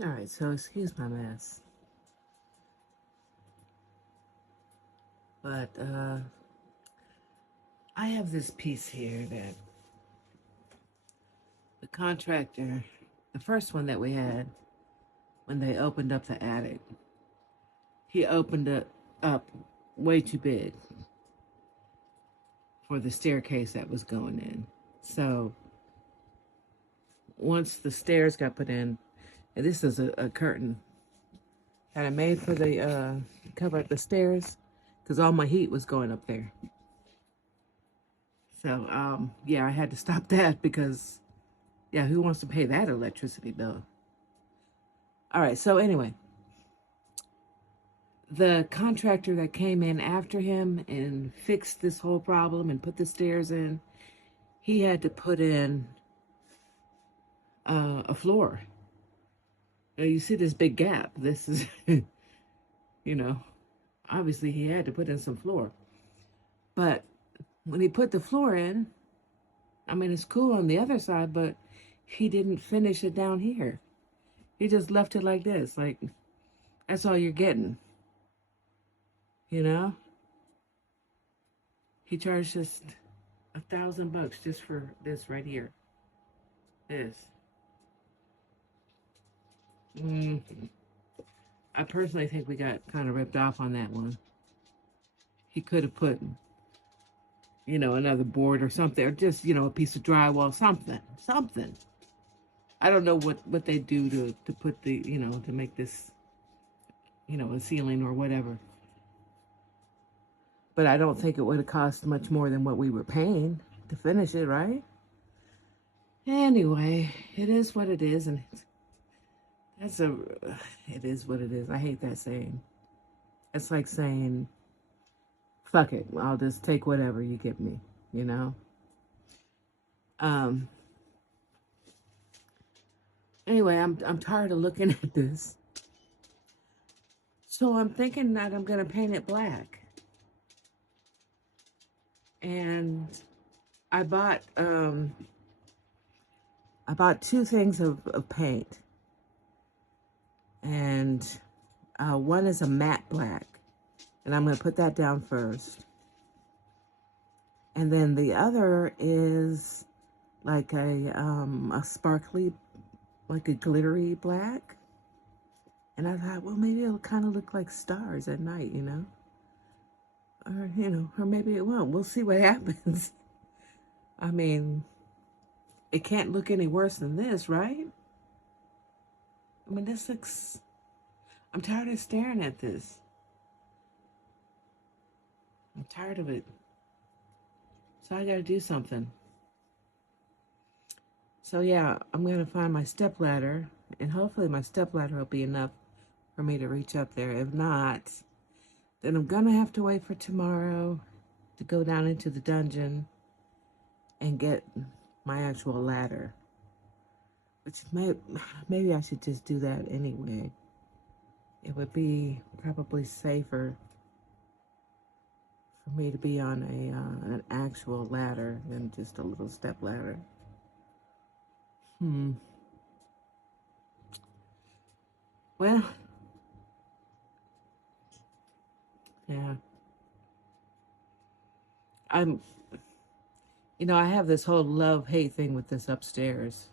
All right, so excuse my mess, but I have this piece here that the contractor, the first one that we had, when they opened up the attic, he opened it up way too big for the staircase that was going in. So once the stairs got put in, and this is a curtain that I made for the cover up the stairs, because all my heat was going up there. So yeah, I had to stop that because yeah, who wants to pay that electricity bill? All right, so anyway, the contractor that came in after him and fixed this whole problem and put the stairs in, he had to put in a floor. Now you see this big gap. This is, you know, obviously he had to put in some floor. But when he put the floor in, I mean, it's cool on the other side, but he didn't finish it down here. He just left it like this. Like, that's all you're getting, you know? He charged just $1,000 just for this right here. This. Mm. I personally think we got kind of ripped off on that one. He could have put, another board or something, or just, a piece of drywall, something. I don't know what they do to put the, to make this, a ceiling or whatever. But I don't think it would have cost much more than what we were paying to finish it, right? Anyway, it is what it is, and it is what it is. I hate that saying. It's like saying, fuck it, I'll just take whatever you give me, you know? Um, anyway, I'm tired of looking at this. So I'm thinking that I'm gonna paint it black. And I bought two things of paint. And one is a matte black. And I'm gonna put that down first. And then the other is like a sparkly, like a glittery black. And I thought, well, maybe it'll kind of look like stars at night, or or maybe it won't. We'll see what happens. I mean, it can't look any worse than this, right? I mean, this looks. I'm tired of staring at this. I'm tired of it. So I gotta do something. So yeah, I'm gonna find my step ladder, and hopefully my step ladder will be enough for me to reach up there. If not, then I'm gonna have to wait for tomorrow to go down into the dungeon and get my actual ladder. Which maybe I should just do that anyway. It would be probably safer for me to be on an actual ladder than just a little step ladder. Well, yeah. I'm, I have this whole love-hate thing with this upstairs.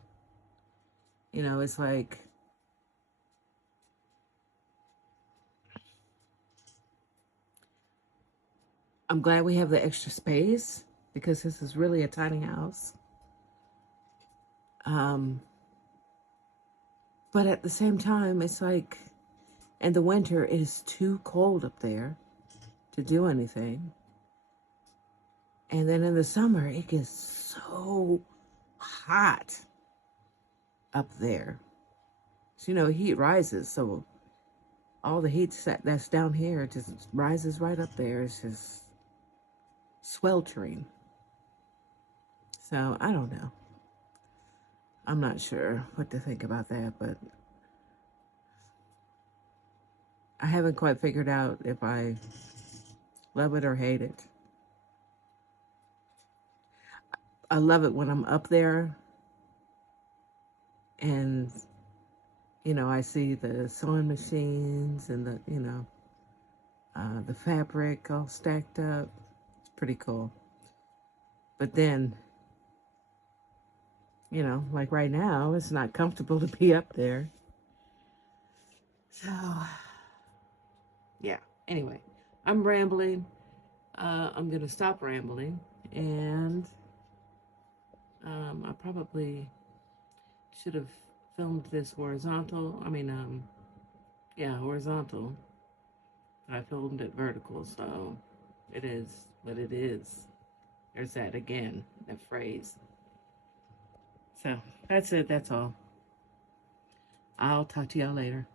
It's like, I'm glad we have the extra space because this is really a tiny house. But at the same time, it's like, in the winter, it is too cold up there to do anything. And then in the summer, it gets so hot up there. So, heat rises. So all the heat that's down here just rises right up there. It's just sweltering. So I don't know. I'm not sure what to think about that, but I haven't quite figured out if I love it or hate it. I love it when I'm up there and you know, I see the sewing machines and the fabric all stacked up. It's pretty cool. But then, you know, like right now, it's not comfortable to be up there. So, yeah. Anyway, I'm rambling. I'm going to stop rambling. And I probably should have filmed this horizontal. Yeah, horizontal. I filmed it vertical, so it is what it is. There's that again, that phrase. So that's it. That's all. I'll talk to y'all later.